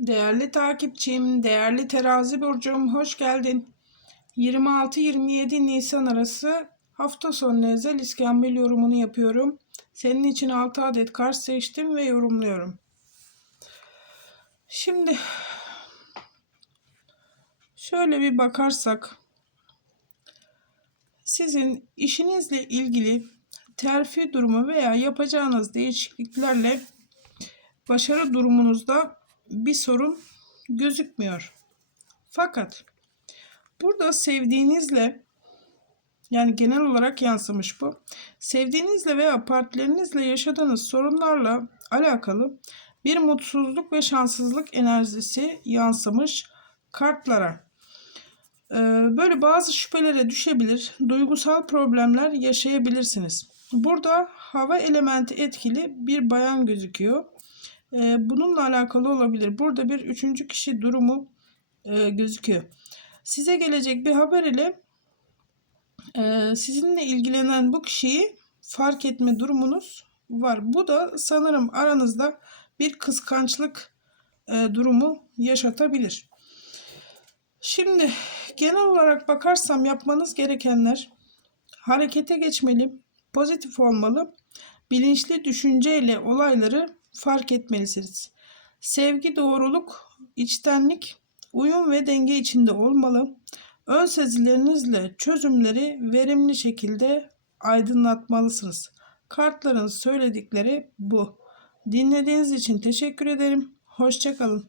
Değerli takipçim, değerli terazi burcum, hoş geldin. 26-27 Nisan arası hafta sonu özel iskambil yorumunu yapıyorum. Senin için 6 adet kart seçtim ve yorumluyorum. Şimdi şöyle bir bakarsak sizin işinizle ilgili terfi durumu veya yapacağınız değişikliklerle başarı durumunuzda bir sorun gözükmüyor. Fakat burada sevdiğinizle yani genel olarak yansımış bu. Sevdiğinizle veya partnerinizle yaşadığınız sorunlarla alakalı bir mutsuzluk ve şanssızlık enerjisi yansımış kartlara. Ee, Böyle bazı şüphelere düşebilir, duygusal problemler yaşayabilirsiniz. Burada hava elementi etkili bir bayan gözüküyor. Ee, Bununla alakalı olabilir. Burada bir üçüncü kişi durumu e, gözüküyor. Size gelecek bir haber ile e, sizinle ilgilenen bu kişiyi fark etme durumunuz var. Bu da sanırım aranızda bir kıskançlık e, durumu yaşatabilir. Şimdi genel olarak bakarsam yapmanız gerekenler harekete geçmeli, pozitif olmalı, bilinçli düşünceyle olayları fark etmelisiniz. Sevgi, doğruluk, içtenlik, uyum ve denge içinde olmalı. Ön sezilerinizle çözümleri verimli şekilde aydınlatmalısınız. Kartların söyledikleri bu. Dinlediğiniz için teşekkür ederim. Hoşçakalın.